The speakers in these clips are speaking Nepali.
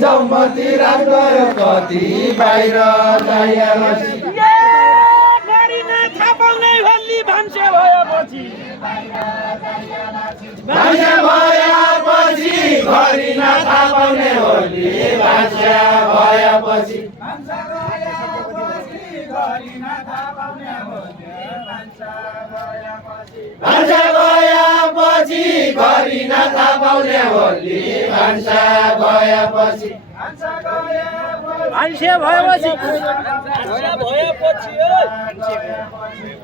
जम्मती रात गयो कति बाहिर जाएपछि भान्से भएपछि घरि नथाहा पाउने होली भान्सा भएपछि भान्सा गएपछि घरि नथाहा पाउने होली भान्सा गएपछि भान्से भएपछि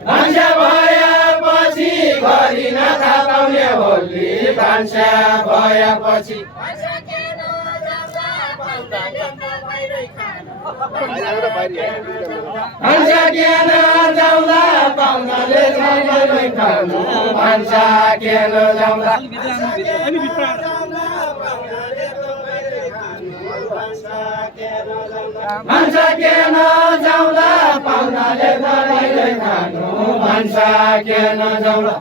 भान्सा भएपछि घरि नथाहा पाउने होली भान्सा भएपछि भान्सा किन जाउँदा पाहुनाले छाड्दै खानु भान्सा किन जाउँदा भान्सा किन जाउँदा पाहुनाले छाड्दै खानु भान्सा किन जाउँदा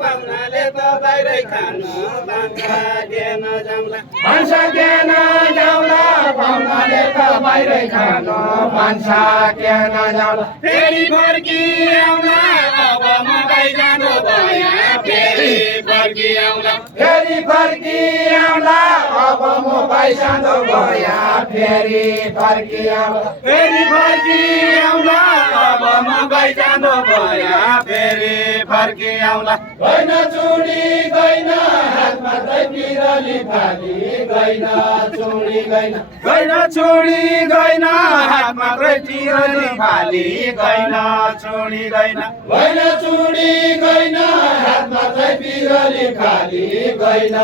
पाहुनाले त बाहिरै खानु भान्सा किन जाउँला भान्सा किन जाउँदा पाहुनाले त बाहिरै खानु भान्सा किन जाउँला फेरि फर्की आउला अब मकै जानु भयो फेरि फर्की आउला फेरि फर्की आउँला अब म पैसानो भया फेरि फर्की आउँला फेरि फर्की आउला अब मकै जानु भयो फेरि फर्की आउला गैन चुडी गैन हातमा चाहिँ बिरली फाली गैन चुडी गैन गैन चुडी गैन हातमा चिरली फाली गैन चुडी गैन गैन चुडी गैन हातमा चाहिँ बिरली फाली गैन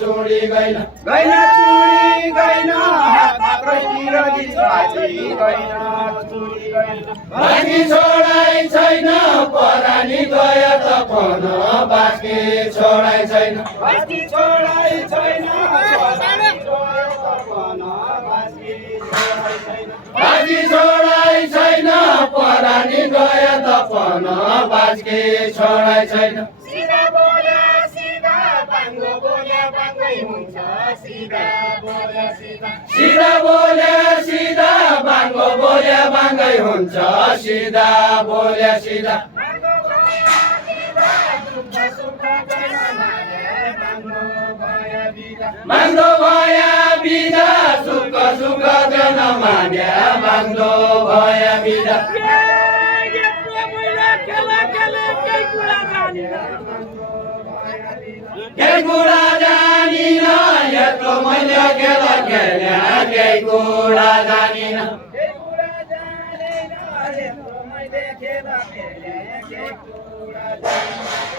चुडी गैन गैन चुडी गैन हातमा चिरली फाली गैन चुडी गैन बाँकी छोडाइ छैन परानी गयो त फोन बाँकी छोडाइ छैन बाँकी छोडाइ छैन बाँकी छोडाइ छैन परानी गयो त फोन बाँकी छोडाइ छैन सिधा बोले सिधा बाङ्गो बोले बाङ्गै हुन्छ सिधा बोले सिधा सिधा बोले सिधा बाङ्गो बोले बाङ्गै हुन्छ सिधा बोले सिधा माग्दो भया बिदा सुख सुख जन मान्या माग्दो भया बिदा केही कुरा जानिन यत्रो मैले खेल खेल्या केही कुरा जानिन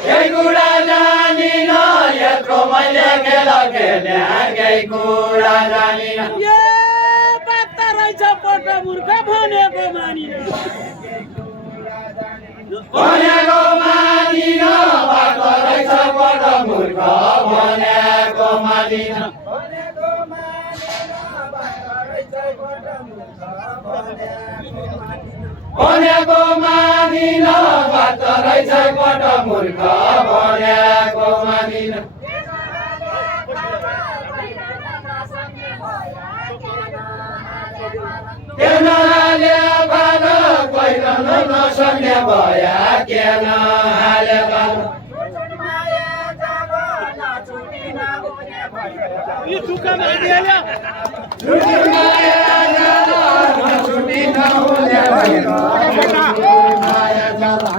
केही कुरा जानिन यत्रो मैले खेल खेल्या केही कुरा जानिन भनेको मानिन बाटो रहेछ बड मूर्ख भनेको मानिन भनेको मानिन बाटो रहेछ बड मूर्ख भनेको मानिन केन हाले बालो गैन नसक्ने भया केन हाले बालो छुट्टी माया जालो छुट्टी नहुने भएर माया जालो